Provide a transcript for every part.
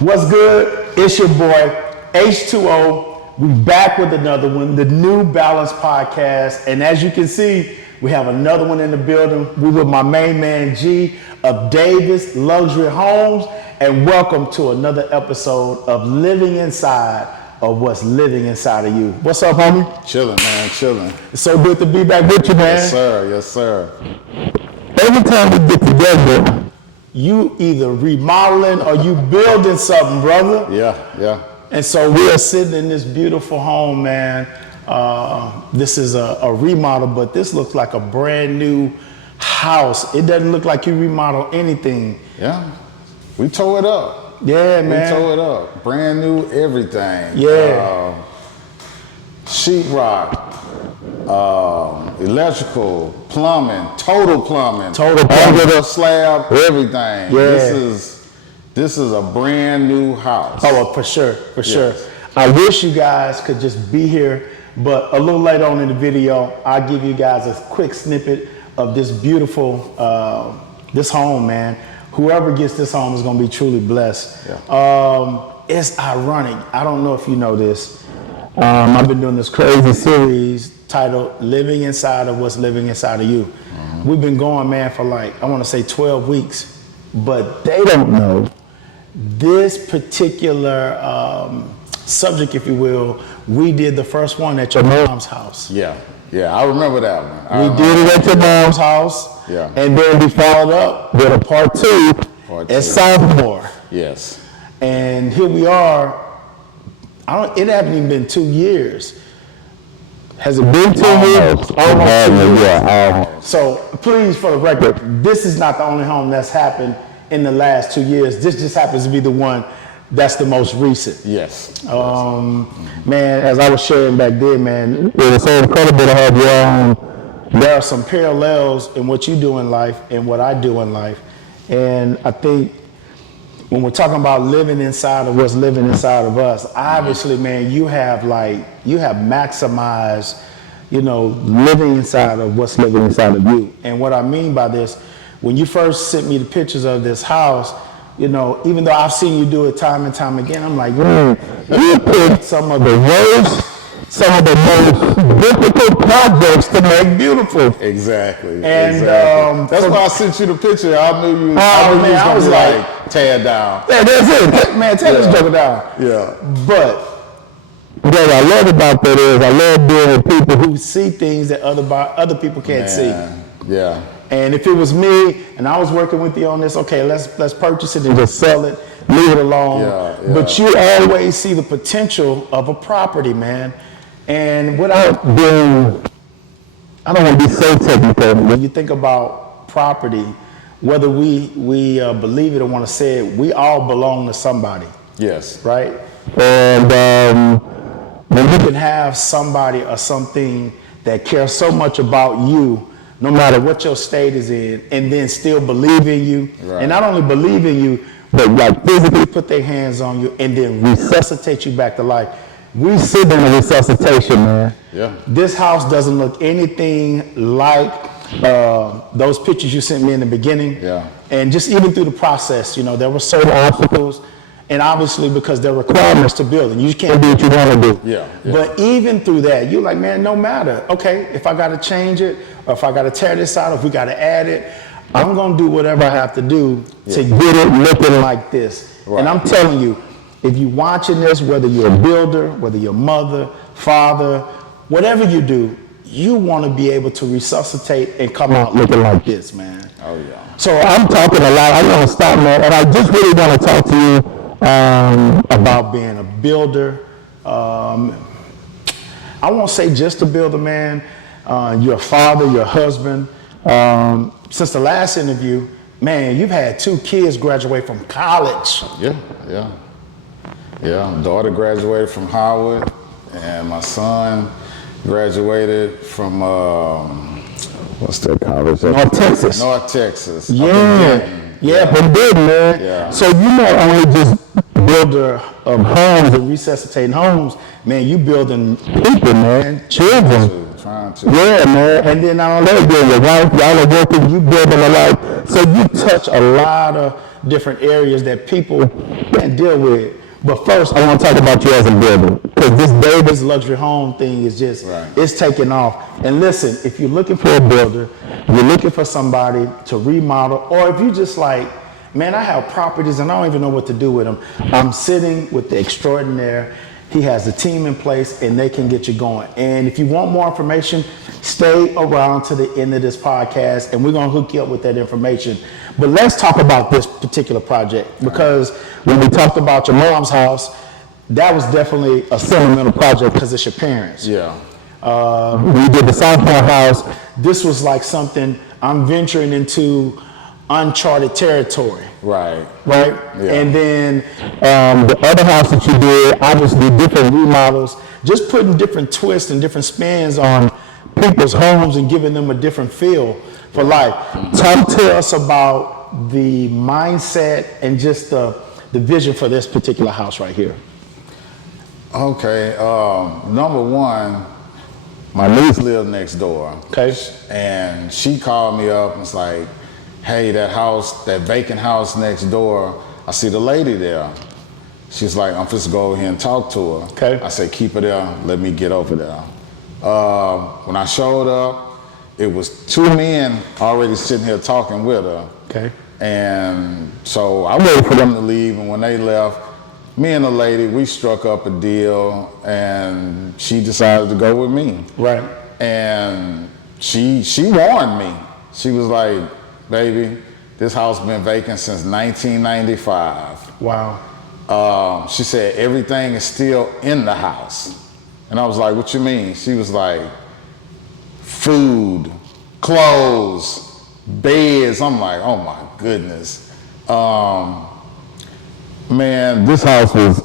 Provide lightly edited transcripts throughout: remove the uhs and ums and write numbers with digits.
What's good? It's your boy H2O. We back with another one, the New Balance Podcast. And as you can see, we have another one in the building. We with my main man G of Davis Luxury Homes. And welcome to another episode of Living Inside of What's Living Inside of You. What's up, homie? Chilling, man, chilling. It's so good to be back with you, man. Yes, sir, yes, sir. Every time we get together, you either remodeling or you building something, brother. Yeah. And so we are sitting in this beautiful home, man. This is a remodel, but this looks like a brand new house. It doesn't look like you remodeled anything. Yeah, we tore it up. Yeah, man. We tore it up. Brand new everything. Yeah. Sheetrock, electrical, plumbing, total plumbing. Total slab, everything. Yeah. This is a brand new house. Oh, well, for sure. Yes. I wish you guys could just be here, but a little later on in the video, I'll give you guys a quick snippet of this beautiful, this home, man. Whoever gets this home is gonna be truly blessed. Yeah. It's ironic. I don't know if you know this. I've been doing this crazy series titled Living Inside of What's Living Inside of You. Mm-hmm. We've been going, man, for like, I wanna say 12 weeks, but they don't know this particular subject, if you will. We did the first one at your mom's house. Yeah, I remember that one. We did it at your mom's house. Yeah. And then we followed up with a part two at Southmore. Yes. And here we are. It hasn't even been 2 years. Has it been 2 years? Almost 2 years. Yeah. So please, for the record, this is not the only home that's happened in the last 2 years. This just happens to be the one that's the most recent. Yes. Man, as I was sharing back then, man, it was so incredible to have you on. There are some parallels in what you do in life and what I do in life. And I think when we're talking about living inside of what's living inside of us, obviously, man, you have maximized, living inside of what's living inside of you. And what I mean by this, when you first sent me the pictures of this house, even though I've seen you do it time and time again, I'm like, you picked some of the worst, some of the most difficult projects to make beautiful. Exactly. And that's why I sent you the picture. I knew you. I was like, tear it down. Yeah, that's it, man. Tear this joker down. Yeah. But what I love about that is I love being with people who see things that other people can't see. Yeah. And if it was me and I was working with you on this, okay, let's purchase it and just sell it, leave it alone. Yeah. But you always see the potential of a property, man. And without being, I don't want to be so technical, when you think about property, whether we believe it or want to say it, we all belong to somebody. Yes. Right? And when you can have somebody or something that cares so much about you, no matter what your state is in, and then still believe in you, right. And not only believe in you, but like physically put their hands on you and then resuscitate you back to life. We sit in a resuscitation, man. Yeah. This house doesn't look anything like those pictures you sent me in the beginning. Yeah. And just even through the process, there were certain obstacles, and obviously because there are requirements to build, and you can't do what you want to do. Yeah. But even through that, you're like, man, no matter. Okay, if I got to change it, or if I got to tear this out, or if we got to add it, I'm going to do whatever I have to do to get it looking like this. Right. And I'm telling you, if you're watching this, whether you're a builder, whether you're mother, father, whatever you do, you want to be able to resuscitate and come out looking like this, man. Oh, yeah. So I'm talking a lot. I'm going to stop, man. And I just really want to talk to you about being a builder. I won't say just a builder, man. You're a father, you're a husband. Since the last interview, man, you've had 2 kids graduate from college. Yeah. Daughter graduated from Howard, and my son graduated from what's that college? North Texas. North Texas. Yeah, from Denton, man. Yeah. So you not only just builder of homes and resuscitating homes, man, you building people, man, children. Trying to. Yeah, man. And then not only that, your wife, y'all are working, you building a life. So you touch a lot of different areas that people can't deal with. But first, I want to talk about you as a builder. Because this Davis luxury home thing is just, it's taking off. And listen, if you're looking for a builder, you're looking for somebody to remodel, or if you just like, man, I have properties and I don't even know what to do with them. I'm sitting with the extraordinaire. He has a team in place and they can get you going. And if you want more information, stay around to the end of this podcast and we're going to hook you up with that information. But let's talk about this particular project, because when we talked about your mom's house, that was definitely a sentimental project because it's your parents. Yeah. We did the South Point house. This was like something I'm venturing into uncharted territory. Right. Right? Yeah. And then the other house that you did, obviously different remodels, just putting different twists and different spins on people's homes and giving them a different feel for life. Talk to us about the mindset and just the vision for this particular house right here. Okay. Number one, my niece lived next door. Okay. And she called me up and was like, hey, that house, that vacant house next door, I see the lady there. She's like, I'm just go over here and talk to her. Okay. I said, keep her there, let me get over there. When I showed up, it was two men already sitting here talking with her. Okay. And so I waited for them to leave, and when they left, me and the lady, we struck up a deal, and she decided to go with me. Right. And she warned me. She was like, baby, this house been vacant since 1995. Wow. She said everything is still in the house. And I was like, what you mean? She was like, food, clothes, beds. I'm like, oh my goodness. Man, this house was,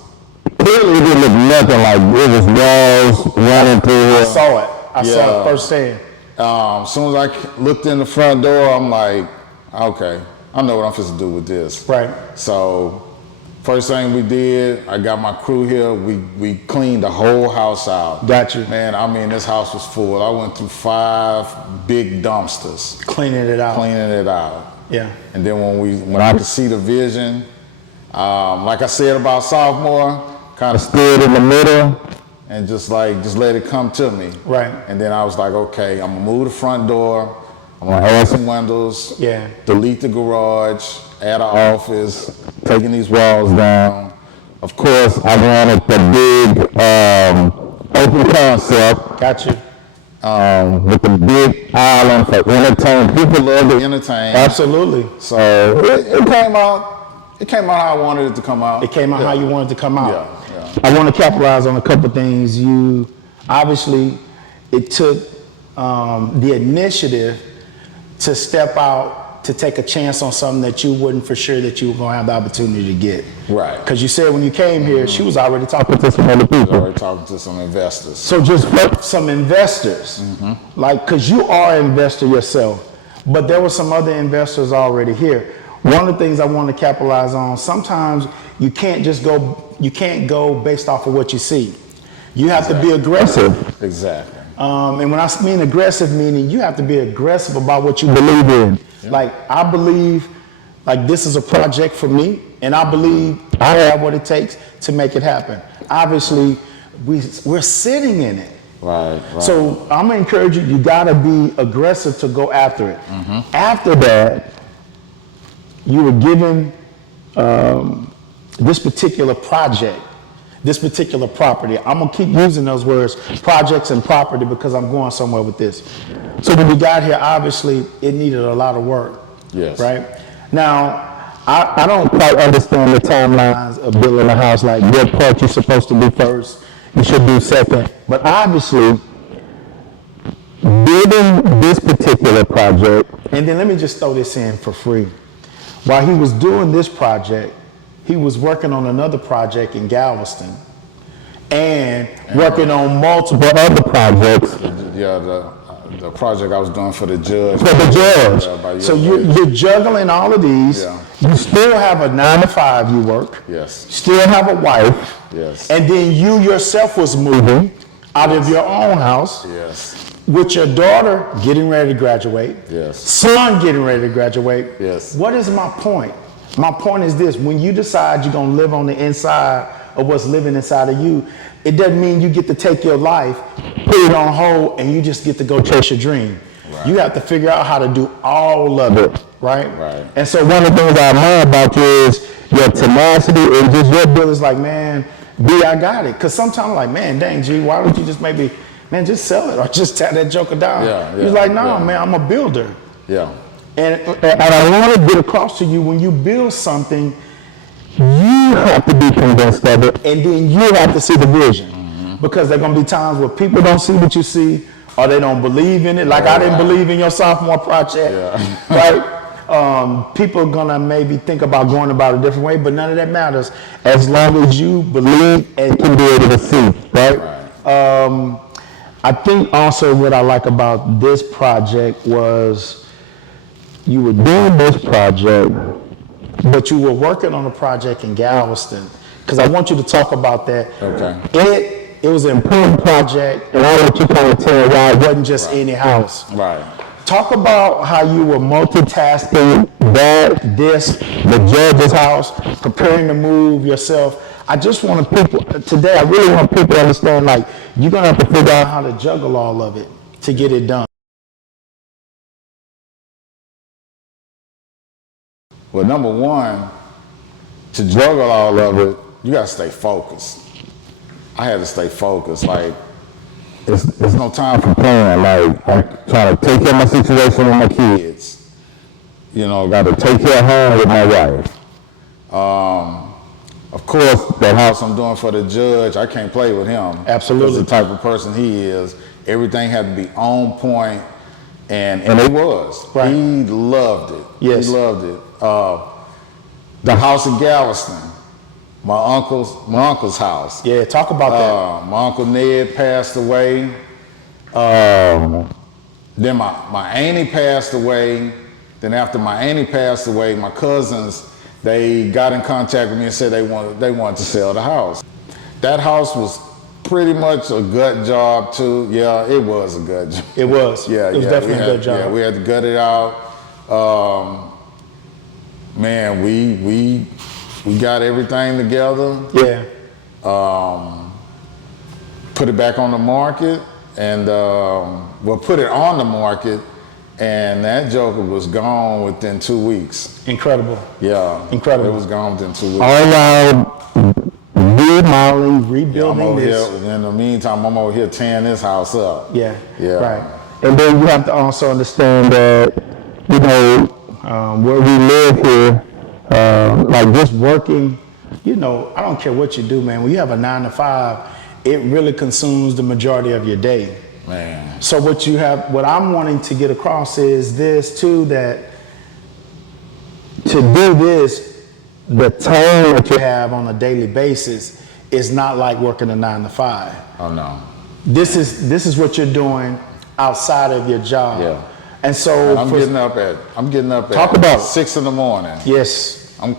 clearly it didn't look nothing like, it was walls running through it. I saw it. I saw it firsthand. As soon as I looked in the front door, I'm like, okay, I know what I'm supposed to do with this. Right. So first thing we did, I got my crew here, we cleaned the whole house out. Got you. Man, I mean, this house was full. I went through 5 big dumpsters. Cleaning it out. Yeah. And then when I could see the vision, like I said about sophomore, kind of stood in the middle and just let it come to me. Right. And then I was like, okay, I'm gonna move the front door, I'm gonna add some windows, delete the garage, add an office, taking these walls down. Of course, I wanted the big open concept. Got you. With the big island for entertainment. People love to entertain. Absolutely. So it came out. It came out how I wanted it to come out. It came out how you wanted it to come out. Yeah. I want to capitalize on a couple things. You obviously, it took the initiative to step out, to take a chance on something that you wouldn't for sure that you were going to have the opportunity to get. Right. Because you said when you came here, she was already talking to some other people. Already talking to some investors. So just for some investors, like, because you are an investor yourself, but there were some other investors already here. One of the things I want to capitalize on, sometimes you can't go based off of what you see. You have to be aggressive. Exactly. And when I mean aggressive, meaning you have to be aggressive about what you believe in. Yeah. Like, I believe, like, this is a project for me, and I believe I have what it takes to make it happen. Obviously, we're sitting in it. Right. So I'm gonna encourage you gotta be aggressive to go after it. After that, you were given this particular project, this particular property. I'm gonna keep using those words, projects and property, because I'm going somewhere with this. So when we got here, obviously, it needed a lot of work. Yes. Right? Now, I don't quite understand the timelines of building a house, like what part you're supposed to do first, you should do second. But obviously, building this particular project, and then let me just throw this in for free. While he was doing this project, he was working on another project in Galveston and working on multiple other projects. Yeah, the project I was doing for the judge. For the judge. So you're juggling all of these. Yeah. You still have a 9-to-5 you work. Yes. Still have a wife. Yes. And then you yourself was moving out of your own house. Yes. with your daughter getting ready to graduate, Yes. son getting ready to graduate, Yes. what is my point? My point is this: when you decide you're gonna live on the inside of what's living inside of you, it doesn't mean you get to take your life, put it on hold, and you just get to go chase your dream. Right. You have to figure out how to do all of it, right? Right. And so one of the things I admire about you is your tenacity and just your ability. Like, man, B, I got it. Because sometimes I'm like, man, dang, G, why don't you just maybe, man, just sell it or just tear that joker down? Yeah, He's like, no, man, I'm a builder. Yeah. And I want to get across to you, when you build something, you have to be convinced of it, and then you have to see the vision. Mm-hmm. Because there are going to be times where people don't see what you see, or they don't believe in it. Like I didn't believe in your sophomore project, right? People are going to maybe think about going about it a different way, but none of that matters as long as you believe and can be able to see, right? I think also what I like about this project was you were doing this project, but you were working on a project in Galveston, because I want you to talk about that. Okay. It was an important project, and I'll let you kind of tell why it wasn't just any house. Right. Talk about how you were multitasking that, this, the judge's house, preparing to move yourself. I just want people, today I really want people to understand, like, you're going to have to figure out how to juggle all of it to get it done. Well, number one, to juggle all of it, you got to stay focused. I had to stay focused. Like, it's no time for playing. Like, I'm trying to take care of my situation with my kids. You know, got to take care of home with my wife. Of course, that house I'm doing for the judge, I can't play with him. Absolutely. That's the type of person he is. Everything had to be on point, and it was. Right. He loved it. Yes. He loved it. The house in Galveston, my uncle's house. Yeah, talk about that. My uncle Ned passed away. Then my auntie passed away. Then after my auntie passed away, my cousins, they got in contact with me and said they wanted to sell the house. That house was pretty much a gut job too. Yeah, it was a gut job. It was. Yeah, it was definitely a gut job. Yeah, we had to gut it out. Man, we got everything together. Yeah. Put it back on the market, and put it on the market, and that joker was gone within 2 weeks. Incredible. Yeah. Incredible. It was gone within 2 weeks. All around remodeling, rebuilding this. In the meantime, I'm over here tearing this house up. Yeah. Yeah. Right. And then you have to also understand that, you know, where we live here, like just working, you know, I don't care what you do, man. When you have a 9 to 5, it really consumes the majority of your day. Man. So what I'm wanting to get across is this too, that to do this, the time that you have on a daily basis is not like working a 9 to 5. Oh no. This is what you're doing outside of your job. Yeah. And so I'm getting up at talk about 6 in the morning. Yes. I'm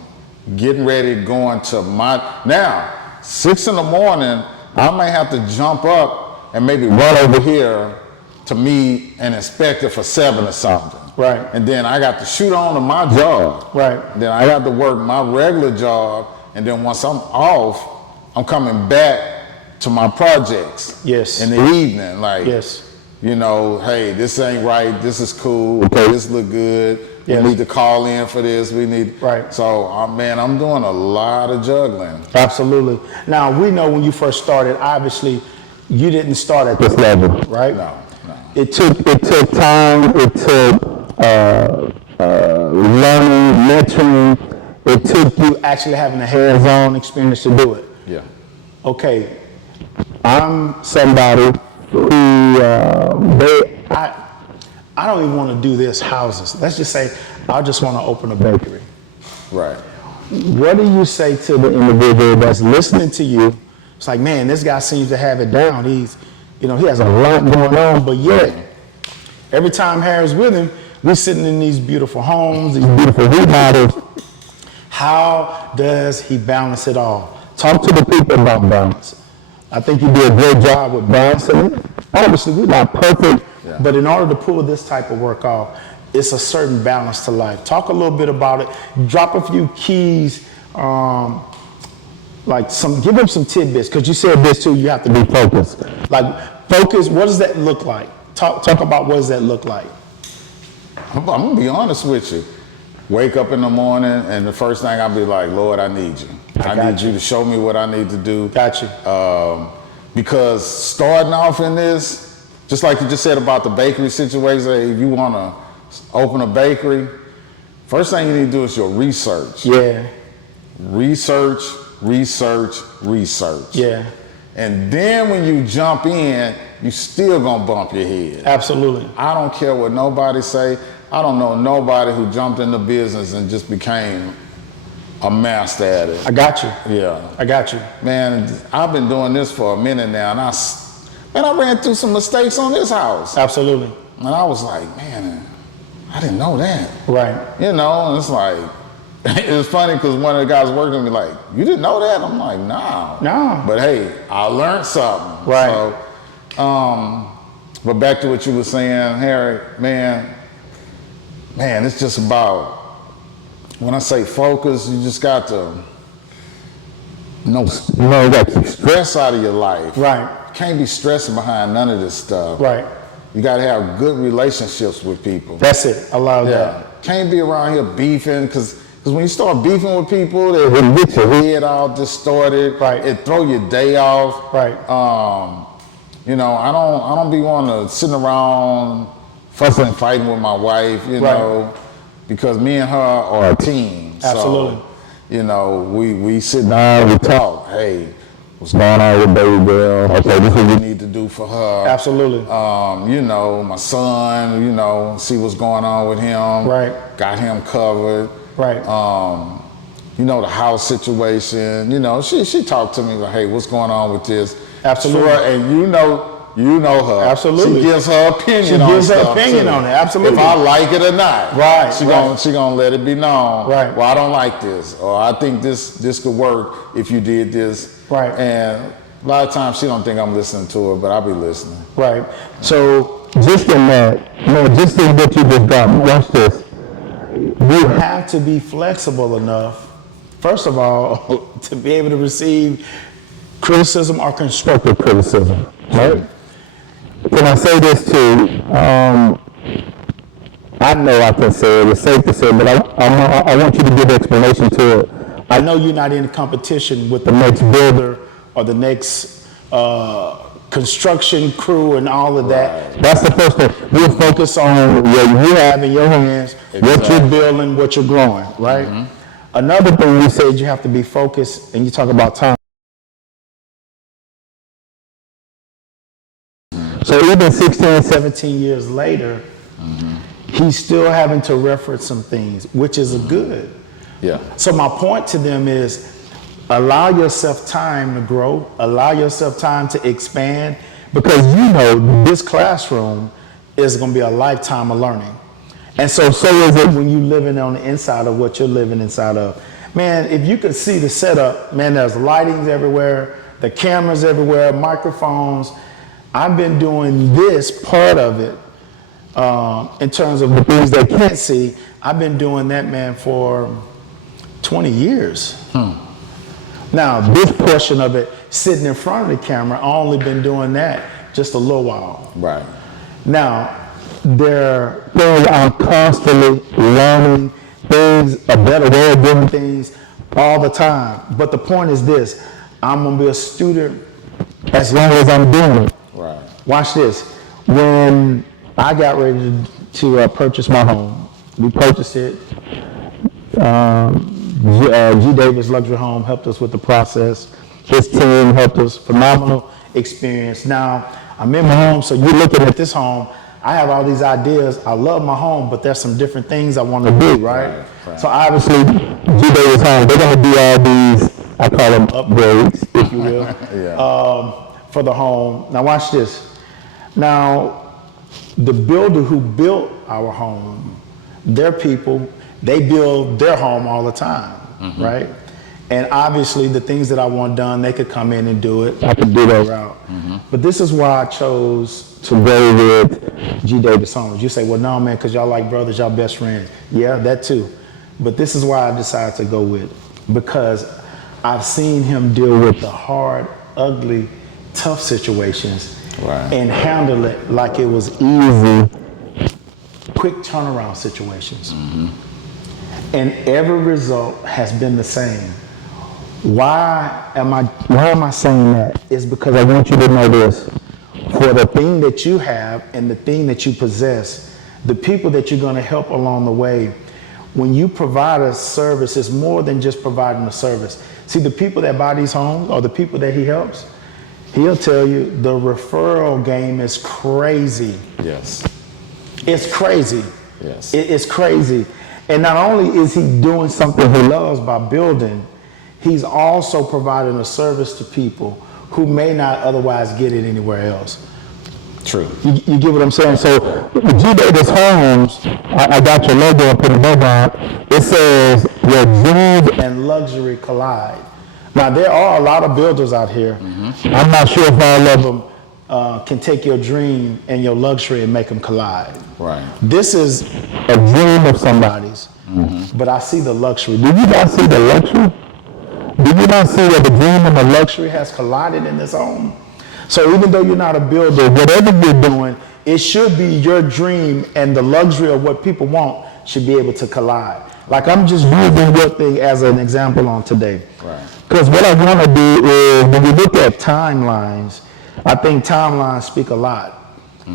getting ready going to now 6 in the morning. I may have to jump up and maybe run over here to meet an inspector for 7 or something. Right. And then I got to shoot on to my job. Right. Then I got to work my regular job, and then once I'm off, I'm coming back to my projects. Yes. In the evening, like. Yes. You know, hey, this ain't right. This is cool. Okay, this look good. Yes. We need to call in for this. We need. Right. So, man, I'm doing a lot of juggling. Absolutely. Now we know when you first started, obviously, you didn't start at this level, right? No. It took time. It took learning, mentoring. It took you actually having a hands-on experience to do it. Yeah. Okay, I'm somebody who I don't even want to do this houses. Let's just say I just want to open a bakery. Right. What do you say to the individual that's listening to you? It's like, man, this guy seems to have it down. He has a lot going on, but yet every time Harry's with him, we're sitting in these beautiful homes, these beautiful remodels. How does he balance it all? Talk to the people about balance. I think you do a great job with balancing it. Obviously, we're not perfect Yeah. But in order to pull this type of work off, it's a certain balance to life. Talk a little bit about it. Drop a few keys, give them some tidbits, because you said this too, you have to be focused. Like, focus, what does that look like? Talk about what does that look like? I'm gonna be honest with you. Wake up in the morning and the first thing I'll be like, Lord, I need you. I need you to show me what I need to do. Got you. Because starting off in this, just like you just said about the bakery situation, if you wanna open a bakery, first thing you need to do is your research. Yeah. Research. Yeah. And then when you jump in, you still gonna bump your head. Absolutely. I don't care what nobody say. I don't know nobody who jumped into business and just became a master at it. I got you. Yeah. I got you. Man, I've been doing this for a minute now, and I ran through some mistakes on this house. Absolutely. And I was like, man, I didn't know that. Right. You know, and it's like, it was funny because one of the guys working with me like, you didn't know that? I'm like, nah. No. But hey, I learned something. Right. So, but back to what you were saying, Harry, man, it's just about, when I say focus, you just got to keep stress out of your life. Right. You can't be stressing behind none of this stuff. Right. You got to have good relationships with people. That's it. Allow that. Can't be around here beefing, because when you start beefing with people, it gets your head all distorted. Right. It throw your day off. Right. You know, I don't be wanting to sit around fussing and fighting with my wife, you know, because me and her are a team. Absolutely. So, you know, we sit down, we talk. Hey, what's going on with baby girl? Okay, this is what we need to do for her. Absolutely. You know, my son, you know, see what's going on with him. Right. Got him covered. Right. You know, the house situation, you know, she talked to me like, hey, what's going on with this? Absolutely. Sure, and you know her. Absolutely. She gives her opinion She on gives her stuff opinion too. on it. Absolutely. If I like it or not. Right. She gonna let it be known. Right. Well, I don't like this, or I think this could work if you did this. Right. And a lot of times she don't think I'm listening to her, but I'll be listening. Right. So just in that, just in what you just got, watch this. You have to be flexible enough, first of all, to be able to receive criticism or constructive criticism, right? Can I say this too? I know I can say it, it's safe to say, but I want you to give explanation to it. I know you're not in competition with the next builder or the next construction crew and all of that. Right. That's the first thing. We'll focus on what you have in your hands, what you're building, what you're growing, right? Mm-hmm. Another thing you said, you have to be focused, and you talk about time. So even 16, 17 years later, he's still having to reference some things, which is good. Yeah. So my point to them is, allow yourself time to grow, allow yourself time to expand, because you know this classroom is going to be a lifetime of learning. And so is it when you living on the inside of what you're living inside of. Man, if you could see the setup, man, there's lightings everywhere, the cameras everywhere, microphones. I've been doing this part of it in terms of the things they can't see. I've been doing that, man, for 20 years. Now, this portion of it, sitting in front of the camera, I've only been doing that just a little while. Right. Now, I'm constantly learning things, a better way of doing things all the time. But the point is this, I'm gonna be a student as long as I'm doing it. Right. Watch this. When I got ready to purchase my home, we purchased it. G. Davis Luxury Home helped us with the process. His team helped us, phenomenal experience. Now, I'm in my home, so you're looking at this home. I have all these ideas. I love my home, but there's some different things I want to do, right? So obviously, G. Davis Home, they're going to do all these, I call them upgrades, if you will, for the home. Now watch this. Now, the builder who built our home, their people, they build their home all the time, right? And obviously the things that I want done, they could come in and do it. I could do that route. But this is why I chose to go with G. Davis Holmes. You say, well, no, man, because y'all like brothers, y'all best friends. Yeah, that too. But this is why I decided to go with, because I've seen him deal with the hard, ugly, tough situations and handle it like it was easy, quick turnaround situations. And every result has been the same. Why am I saying that? It's because I want you to know this. For the thing that you have and the thing that you possess, the people that you're going to help along the way, when you provide a service, it's more than just providing a service. See, the people that buy these homes or the people that he helps, he'll tell you the referral game is crazy. Yes. It's crazy. Yes. It's crazy. And not only is he doing something he loves by building, he's also providing a service to people who may not otherwise get it anywhere else. True. You get what I'm saying? So, G. Davis Homes, I got your logo up in the background. It says, where dreams and luxury collide. Now, there are a lot of builders out here. I'm not sure if all of them can take your dream and your luxury and make them collide. Right. This is a dream of somebody's, but I see the luxury. Do you not see the luxury? Do you not see that the dream and the luxury has collided in this home? So even though you're not a builder, whatever you're doing, it should be your dream and the luxury of what people want should be able to collide. Like I'm just using your thing as an example on today. Right. Because what I want to do is, when we look at timelines, I think timelines speak a lot.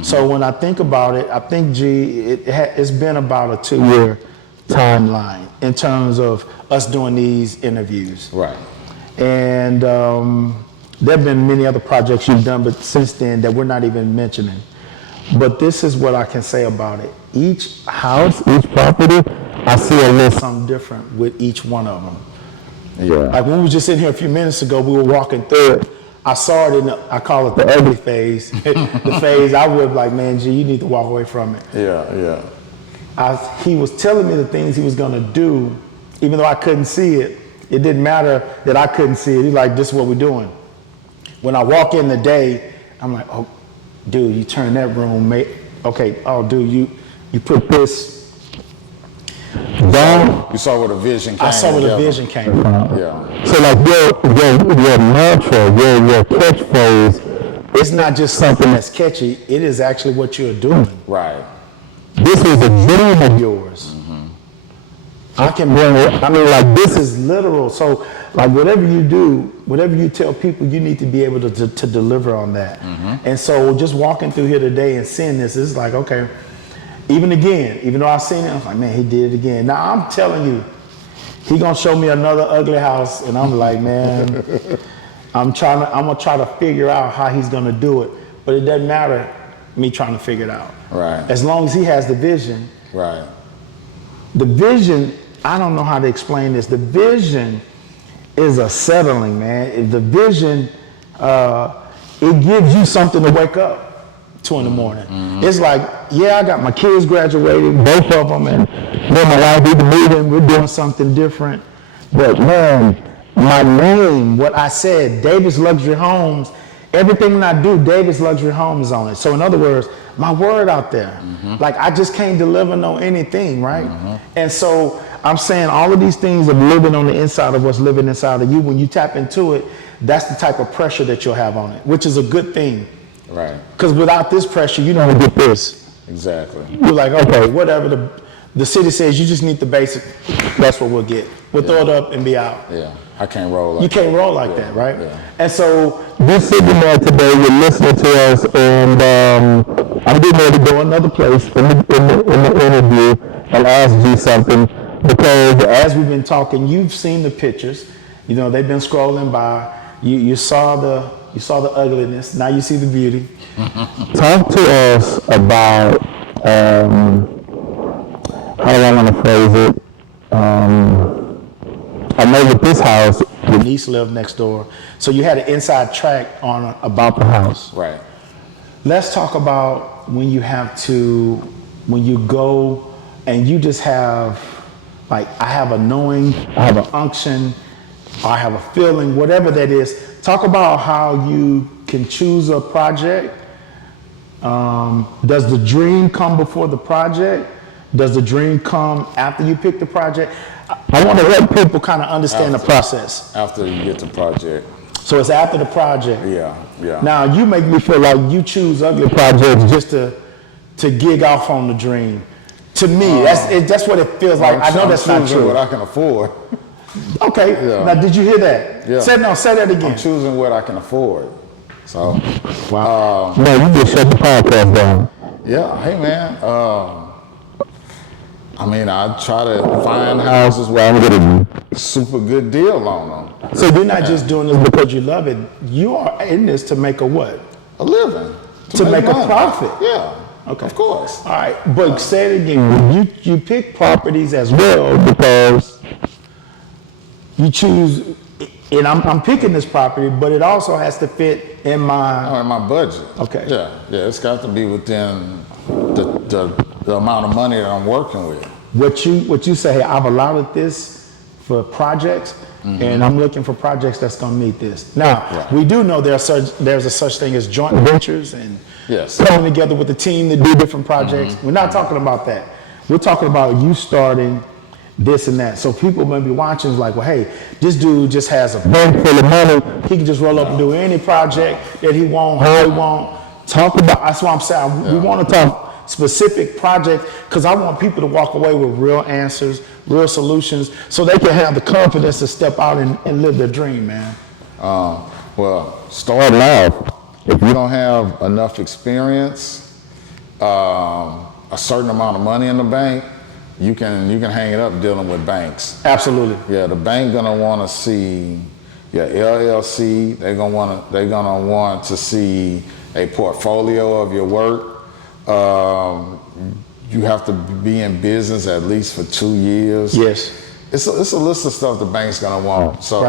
So when I think about it, I think, it's been about a 2-year timeline in terms of us doing these interviews. Right. And there have been many other projects you've done, but since then that we're not even mentioning. But this is what I can say about it. Each house, each property, I see a little something different with each one of them. Yeah. Like when we were just in here a few minutes ago, we were walking through it. I saw it I call it the ugly phase. The phase I would like, man, G, you need to walk away from it. Yeah, yeah. He was telling me the things he was gonna do, even though I couldn't see it. It didn't matter that I couldn't see it. He's like, this is what we're doing. When I walk in today, I'm like, oh, dude, you turn that room, okay, oh, dude, you put this down. You saw where the vision came. I saw where the vision came from. Yeah. So like your mantra, your catchphrase, it's not just something that's catchy, it is actually what you're doing. Right. This is a dream of yours. I can bring it, I mean, like, this is literal. So, like, whatever you do, whatever you tell people, you need to be able to deliver on that. And so, just walking through here today and seeing this, it's like, okay, even though I've seen it, I'm like, man, he did it again. Now, I'm telling you, he gonna show me another ugly house, and I'm like, man, I'm gonna try to figure out how he's gonna do it. But it doesn't matter me trying to figure it out. Right. As long as he has the vision. Right. The vision, I don't know how to explain this. The vision is a settling, man. The vision, it gives you something to wake up to in the morning. It's like, yeah, I got my kids graduated, both of them, and then my wife, we moving, we're doing something different. But man, my name, what I said, Davis Luxury Homes, everything that I do, Davis Luxury Homes is on it. So in other words, my word out there. Like I just can't deliver no anything, right? And so I'm saying all of these things of living on the inside of what's living inside of you, when you tap into it, that's the type of pressure that you'll have on it, which is a good thing. Right. Because without this pressure, you don't get this. Exactly. You're like, okay, whatever the city says, you just need the basic, that's what we'll get. We'll throw it up and be out. Yeah. I can't roll like You can't roll like that, right? Yeah. And so we're sitting there today, you're listening to us, and I'm getting ready to go another place in the interview and ask you something, because as we've been talking, you've seen the pictures. You know, they've been scrolling by. You saw the ugliness. Now you see the beauty. Talk to us about how do I want to phrase it? I know with this house, your niece lived next door, so you had an inside track on about the house. Right. Let's talk about when you go and you just have, like, I have a knowing, I have an unction, I have a feeling, whatever that is. Talk about how you can choose a project. Does the dream come before the project? Does the dream come after you pick the project? I want to help people kind of understand the process. After you get the project. So it's after the project. Yeah. Now you make me feel like you choose ugly projects just to gig off on the dream. To me, that's what it feels like. I know that's not true. What I can afford. Okay. Yeah. Now, did you hear that? Yeah. Say that again. I'm choosing what I can afford. So. Wow. No, you just shut the podcast down. Yeah. Hey, man. I mean, I try to find houses where I'm getting a super good deal on them. So you're not just doing this because you love it. You are in this to make a what? A living. To make a profit. Yeah. Okay. Of course. All right, but say it again. You pick properties as well because you choose, and I'm picking this property, but it also has to fit in my... in my budget. Okay. Yeah, it's got to be within the amount of money that I'm working with. What you say, hey, I've allotted this for projects, and I'm looking for projects that's going to meet this. Now, we do know there's a such thing as joint ventures and coming together with the team to do different projects. We're not talking about that. We're talking about you starting this and that. So people may be watching like, well, hey, this dude just has a bank full of money. He can just roll up and do any project that he want, how he want. Talk about, that's what I'm saying. We want to talk specific projects because I want people to walk away with real answers, real solutions, so they can have the confidence to step out and live their dream, man. Well, start off. If you don't have enough experience, a certain amount of money in the bank, you can hang it up dealing with banks. Absolutely. Yeah, the bank gonna want to see your LLC. They're gonna want to see a portfolio of your work. You have to be in business at least for 2 years. Yes. It's a list of stuff the bank's gonna want. So,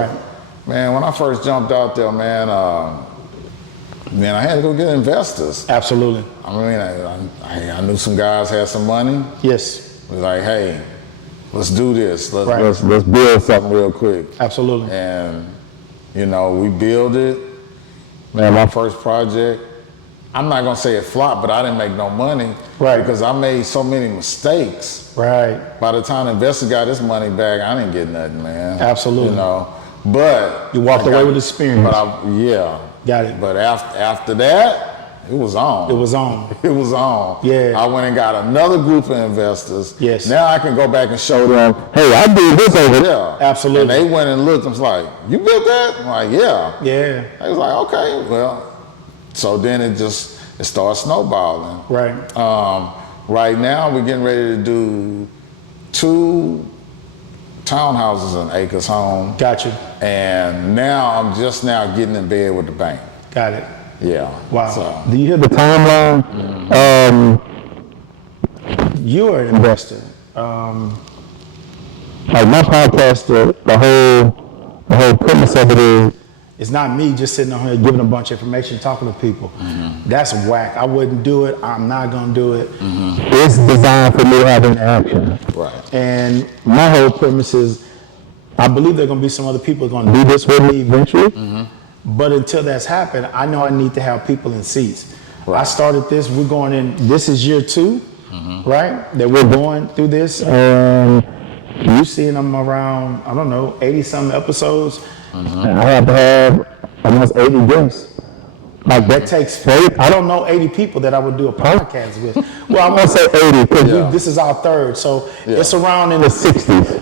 man, when I first jumped out there, man, I had to go get investors. Absolutely. I mean, I knew some guys had some money. Yes. It was like, hey, let's do this. Let's build something real quick. Absolutely. And, we build it. Man, my first project, I'm not gonna say it flopped, but I didn't make no money. Right. Because I made so many mistakes. Right. By the time the investor got his money back, I didn't get nothing, man. Absolutely. But you walked away with experience. Got it. But after that, it was on. It was on. It was on. Yeah. I went and got another group of investors. Yes. Now I can go back and show them, hey, I did this over there. Absolutely. And they went and looked and was like, you built that? I'm like, yeah. Yeah. They was like, okay, well. So then it started snowballing. Right. Right now we're getting ready to do 2 townhouses in Acres Home. Gotcha. And now I'm just now getting in bed with the bank. Got it. Yeah. Wow. So. Do you hear the timeline? You're an investor. Like my podcast, the whole premise of it is, it's not me just sitting on here giving a bunch of information, talking to people. That's whack. I wouldn't do it. I'm not going to do it. It's designed for me to have interaction. Right. And my whole premise is, I believe there are going to be some other people going to do this with me eventually. But until that's happened, I know I need to have people in seats. Right. I started this. We're going in. This is year 2, right? That we're going through this. And you've seen them around, I don't know, 80-some episodes. I have to have almost 80 guests. Like that takes faith. I don't know 80 people that I would do a podcast with. Well, I'm gonna say 80 because this is our 3rd, so it's around in the 60s.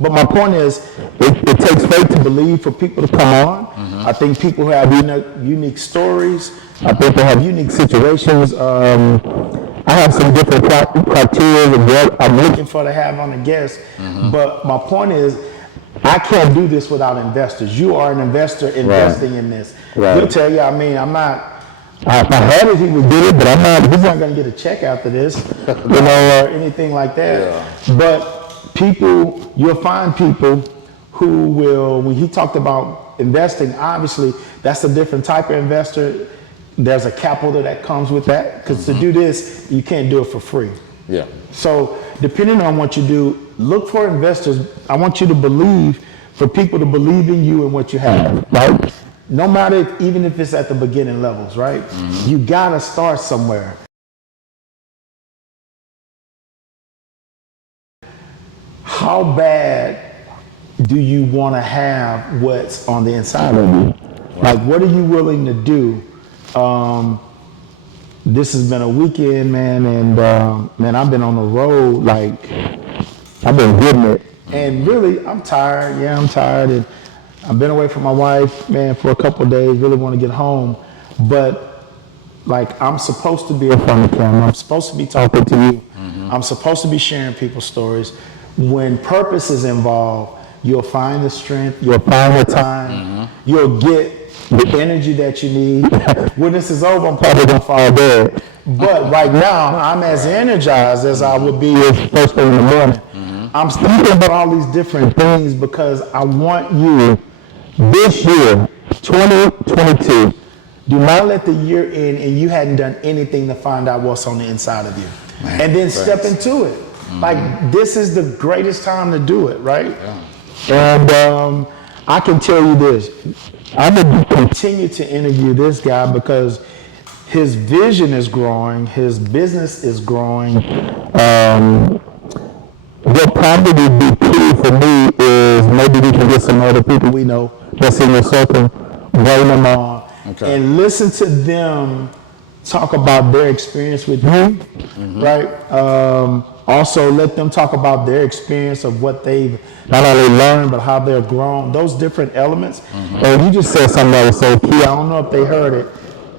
But my point is, it takes faith to believe for people to come on. I think people who have unique stories. I think they have unique situations. I have some different criteria of what I'm looking for to have on a guest. But my point is, I can't do this without investors. You are an investor investing in this. He'll tell you, I'm not, if I had it, he would do it, but he's not going to get a check after this, or anything like that. Yeah. But you'll find people who will, when he talked about investing, obviously, that's a different type of investor. There's a capital that comes with that, because to do this, you can't do it for free. Yeah. So depending on what you do, look for investors. I want you to believe for people to believe in you and what you have, right? No matter, even if it's at the beginning levels, right? You gotta start somewhere. How bad do you want to have what's on the inside of you? Like, what are you willing to do? This has been a weekend, man, and man, I've been on the road, like, I've been getting it. And really, I'm tired. Yeah, I'm tired. And I've been away from my wife, man, for a couple of days. Really want to get home. But, like, I'm supposed to be in front of the camera. I'm supposed to be talking to you. I'm supposed to be sharing people's stories. When purpose is involved, you'll find the strength, you'll find the time, you'll get the energy that you need. When this is over, I'm probably gonna fall dead. But right now, I'm as energized as I would be first thing in the morning. I'm thinking about all these different things because I want you, this year, 2022, do not let the year end and you hadn't done anything to find out what's on the inside of you. Man, and then step into it. Like, this is the greatest time to do it, right? And I can tell you this, I'm gonna continue to interview this guy because his vision is growing, his business is growing. What probably would be key for me is maybe we can get some other people we know that's in your circle, bring them on, and listen to them talk about their experience with you, right? Also, let them talk about their experience of what they've not only learned, but how they're grown, those different elements. And you just said something that was so key. I don't know if they heard it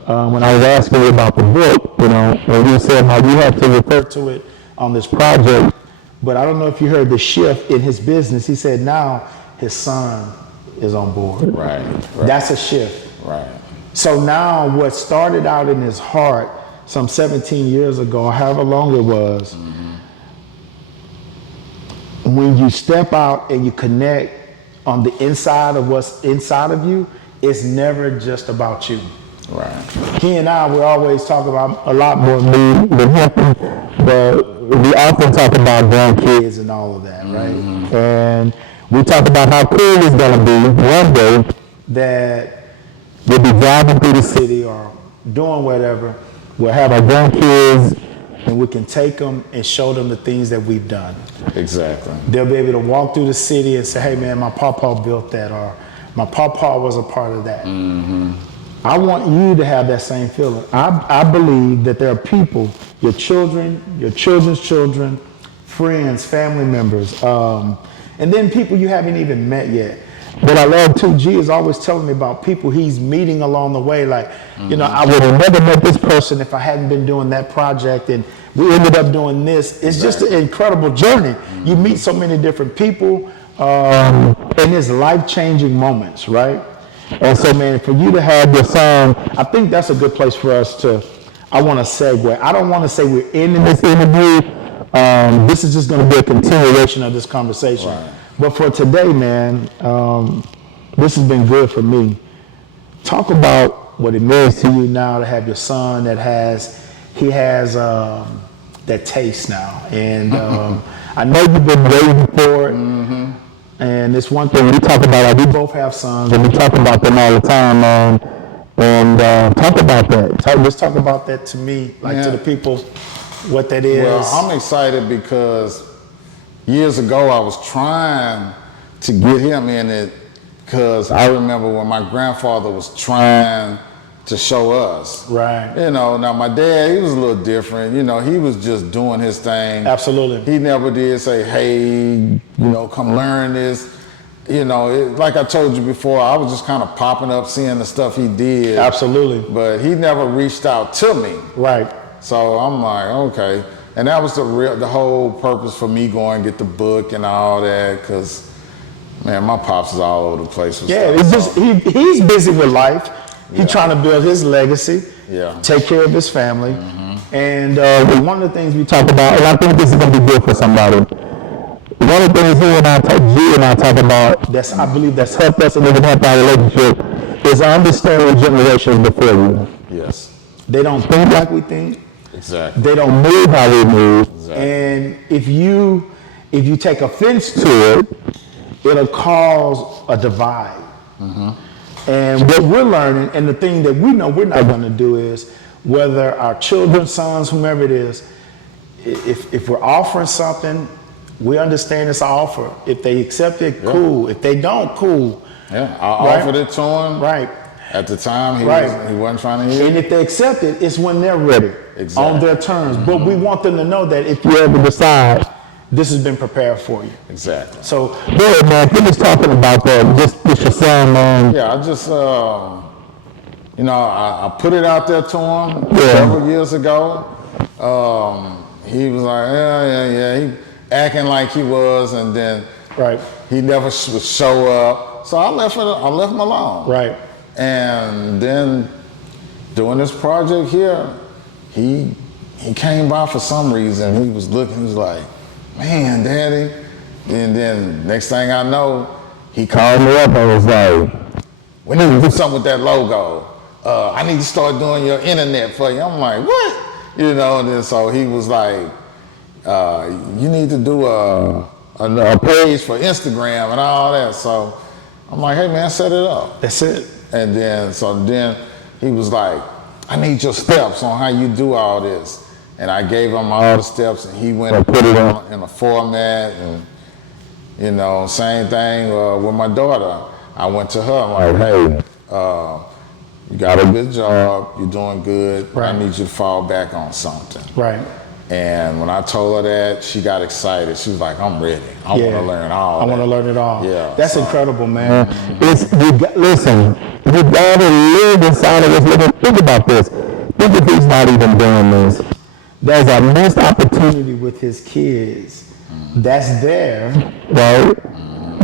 when I was asking you about the book, you know, and you said how you have to refer to it on this project. But I don't know if you heard the shift in his business. He said now his son is on board. Right. That's a shift. Right. So now what started out in his heart some 17 years ago, however long it was, when you step out and you connect on the inside of what's inside of you, it's never just about you. Right. He and I, we always talk about a lot more me than him, but we often talk about grandkids and all of that, right? And we talk about how cool it's gonna be one day that we'll be driving through the city or doing whatever. We'll have our grandkids and we can take them and show them the things that we've done. Exactly. They'll be able to walk through the city and say, hey man, my pawpaw built that, or my pawpaw was a part of that. I want you to have that same feeling. I believe that there are people, your children, your children's children, friends, family members, and then people you haven't even met yet. What I love too, G is always telling me about people he's meeting along the way. Like, you know, I would have never met this person if I hadn't been doing that project, and we ended up doing this. It's just an incredible journey. You meet so many different people, and it's life-changing moments, right? And so, man, for you to have your son, I think that's a good place for us to, I want to segue. I don't want to say we're ending this interview. This is just going to be a continuation of this conversation. Right. But for today, man, this has been good for me. Talk about what it means to you now to have your son that has that taste now. And I know you've been waiting for it. And it's one thing we talk about, like we both have sons and we talk about them all the time, man. And talk about that. Let's talk about that to me, like to the people, what that is. Well, I'm excited because years ago I was trying to get him in it because I remember when my grandfather was trying to show us. Right. You know, now my dad, he was a little different. You know, he was just doing his thing. Absolutely. He never did say, hey, you know, come learn this. You know, like I told you before, I was just kind of popping up, seeing the stuff he did. Absolutely. But he never reached out to me. Right. So I'm like, okay. And that was the whole purpose for me going to get the book and all that, because, man, my pops is all over the place with stuff. It's just, he's busy with life. He's trying to build his legacy, take care of his family. And one of the things we talk about, and I think this is going to be good for somebody, one of the things G and I talk about, I believe that's helped us and even helped our relationship, is understanding generations before you. Yes. They don't think like we think. Exactly. They don't move how we move. Exactly. And if you take offense to it, it'll cause a divide. And what we're learning, and the thing that we know we're not going to do is, whether our children, sons, whomever it is, if we're offering something, we understand it's an offer. If they accept it, cool. If they don't, cool. Yeah, I offered it to him. Right. At the time, he wasn't trying to hear. And if they accept it, it's when they're ready, on their terms. But we want them to know that if you ever decide, this has been prepared for you. Exactly. So, go ahead, man. Finish talking about that. Just your son, man. Yeah, I just, you know, I put it out there to him several years ago. He was like, yeah. He acting like he was, and then he never would show up. So I left him alone. Right. And then doing this project here, he came by for some reason. He was looking, he was like, man, Daddy. And then next thing I know, he called me up and was like, we need to do something with that logo. I need to start doing your internet for you. I'm like, what? You know, and then so he was like, you need to do a page for Instagram and all that. So I'm like, hey man, set it up. That's it. And then he was like, I need your steps on how you do all this. And I gave him all the steps, and he went and put it in a format. And, you know, same thing with my daughter. I went to her, I'm like, hey, you got a good job, you're doing good. I need you to fall back on something. Right. And when I told her that, she got excited. She was like, I'm ready. I want to learn all I want to learn it all. Yeah. That's incredible, man. Listen, you got to live inside of us. Think about this. Think if he's not even doing this. There's a missed opportunity With his kids, that's there, right?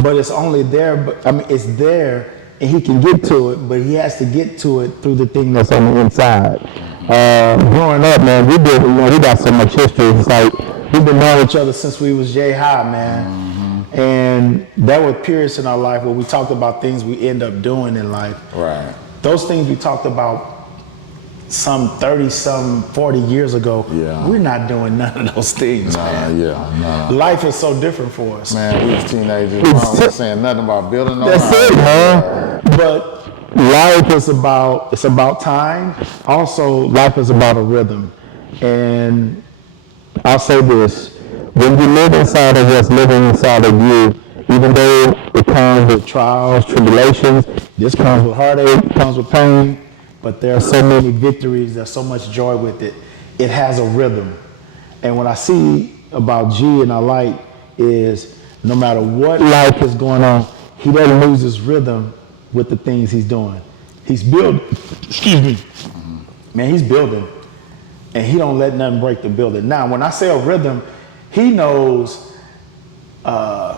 but it's only there, but I mean, it's there, and he can get to it, but he has to get to it through the thing that's on the inside. Growing up, man, we got so much history. It's like we've been knowing each other since we was high, man. And there were periods in our life where we talked about things we end up doing in life. Right. Those things we talked about some 40 years ago, we're not doing none of those things, man. Life is so different for us. Man, we was teenagers. We weren't saying nothing about building no house. That's it, man. But life is about time. Also, life is about a rhythm. And I'll say this, when you live inside of us, living inside of you, even though it comes with trials, tribulations, this comes with heartache, comes with pain, but there are so many victories, there's so much joy with it. It has a rhythm. And what I see about G and I like is no matter what life is going on, he doesn't lose his rhythm with the things he's doing. He's building, man, he's building, and he don't let nothing break the building. Now, when I say a rhythm, he knows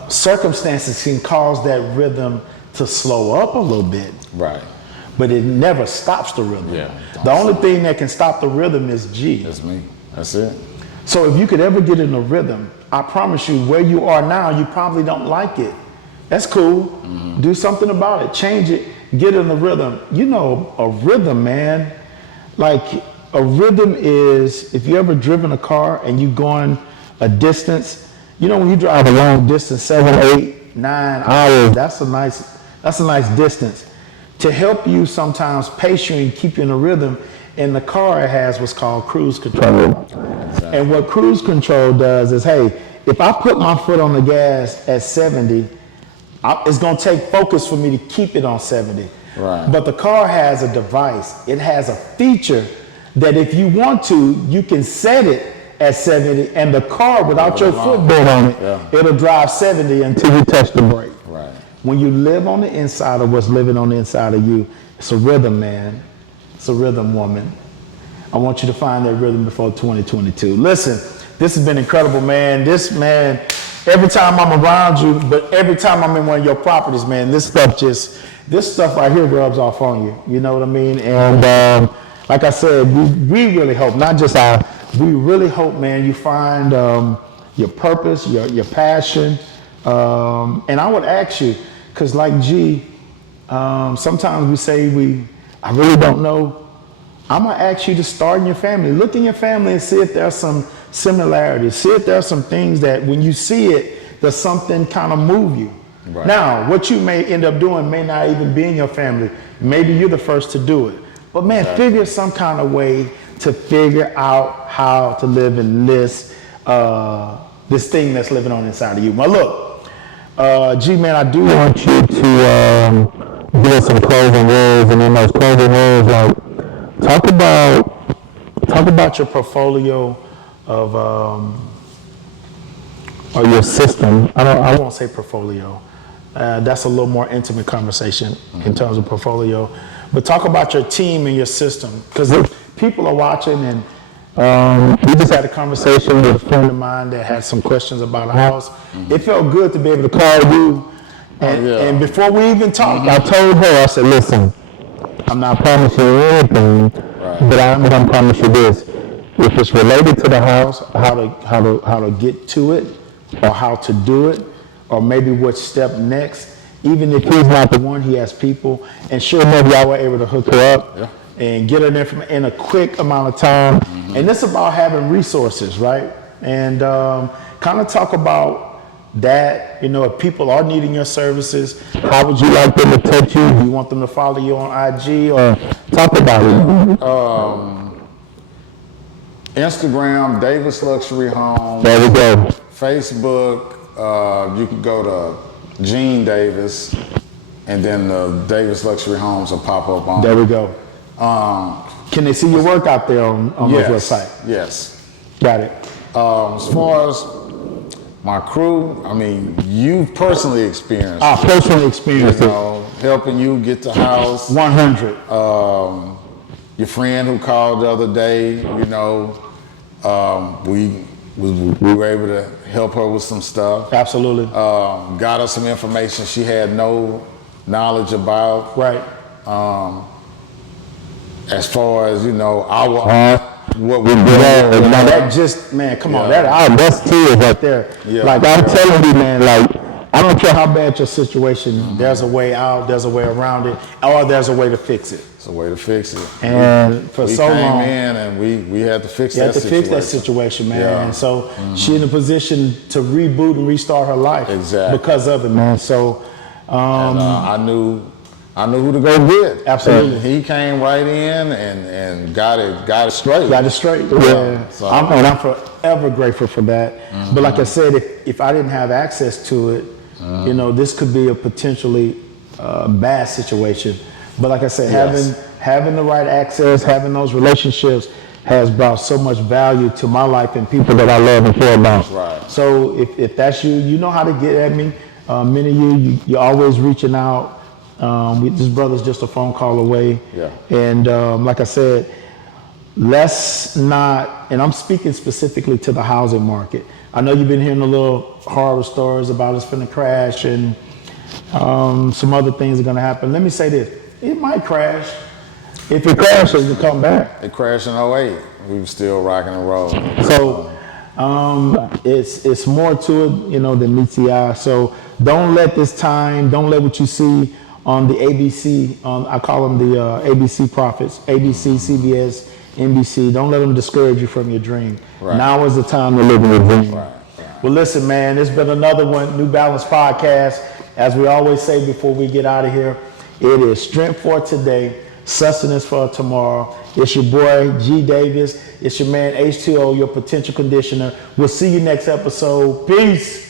circumstances can cause that rhythm to slow up a little bit. Right. But it never stops the rhythm. Yeah, the only thing that can stop the rhythm is G. That's me. That's it. So if you could ever get in a rhythm, I promise you, where you are now, you probably don't like it. That's cool. Do something about it. Change it. Get in the rhythm. You know, a rhythm, man. Like, a rhythm is, if you ever driven a car and you going a distance, you know, when you drive a long distance, 7, 8, 9 hours, that's a nice distance. To help you sometimes pace you and keep you in a rhythm, in the car it has what's called cruise control. Exactly. And what cruise control does is, hey, if I put my foot on the gas at 70, it's gonna take focus for me to keep it on 70. Right. But the car has a device. It has a feature that if you want to, you can set it at 70, and the car, without your footboard on it, it'll drive 70 until you touch the brake. Right. When you live on the inside of what's living on the inside of you, it's a rhythm, man. It's a rhythm, woman. I want you to find that rhythm before 2022. Listen, this has been incredible, man. This, man, every time I'm around you, but every time I'm in one of your properties, man, this stuff right here rubs off on you. You know what I mean? And like I said, we really hope, we really hope, man, you find your purpose, your passion. And I would ask you, because like G, sometimes we say I really don't know. I'm going to ask you to start in your family. Look in your family and see if there's some similarities. See if there's some things that when you see it, there's something kind of move you. Right. Now, what you may end up doing may not even be in your family. Maybe you're the first to do it. But man, figure some kind of way to figure out how to live in this thing that's living on inside of you. Well, look, G man, I do want you to give some closing words, and in those closing words, like talk about your portfolio of or your system. I won't say portfolio. That's a little more intimate conversation in terms of portfolio. But talk about your team and your system, because people are watching, and we just had a conversation with a friend of mine that had some questions about a house. It felt good to be able to call you, and before we even talked, I told her, I said, listen, I'm not promising you anything, but I'm going to promise you this. If it's related to the house, how to get to it, or how to do it, or maybe what step next. Even if he's not the one, he has people. And sure enough, y'all were able to hook her up and get her information in a quick amount of time. And it's about having resources, right? And kind of talk about that. You know, if people are needing your services, how would you like them to touch you? Do you want them to follow you on IG, or talk about it? Instagram, Davis Luxury Homes. There we go. Facebook, you can go to Gene Davis, and then the Davis Luxury Homes will pop up on. There we go. Can they see your work out there on those website? Yes. Got it. As far as my crew, I mean, you personally experienced. I personally experienced you know, helping you get the house. 100. Your friend who called the other day, you know, we were able to help her with some stuff. Absolutely. Got her some information she had no knowledge about. Right. As far as, you know, what we're doing. Now that just, man, come on, that's tears right there. Yeah. Like I'm telling you, man, like I don't care how bad your situation, there's a way out, there's a way around it, or there's a way to fix it. It's a way to fix it. And for so long, we came in and we had to fix that situation. fix that situation, man. Yeah. And so she in a position to reboot and restart her life. Exactly. Because of it, man. So I knew who to go get. Absolutely. And he came right in and got it straight. Got it straight. Yeah. So, I'm forever grateful for that. But like I said, if I didn't have access to it, you know, this could be a potentially bad situation. But like I said, having the right access, having those relationships has brought so much value to my life and people that I love and care about. Right. So if that's you, you know how to get at me. Many of you're always reaching out. This brother's just a phone call away. Yeah. And like I said, let's not, and I'm speaking specifically to the housing market. I know you've been hearing a little horror stories about it's going to crash and some other things are going to happen. Let me say this, it might crash. If it crashes, it'll come back. It crashed in 08. We were still rocking and rolling. So it's more to it, you know, than meets the eye. So don't let this time, don't let what you see on the ABC, I call them the ABC prophets, ABC, CBS, NBC, don't let them discourage you from your dream. Right. Now is the time to live in your dream. Right. Well, listen, man, it's been another one, New Balance Podcast. As we always say before we get out of here, it is strength for today, sustenance for tomorrow. It's your boy, G Davis. It's your man, H2O, your potential conditioner. We'll see you next episode. Peace.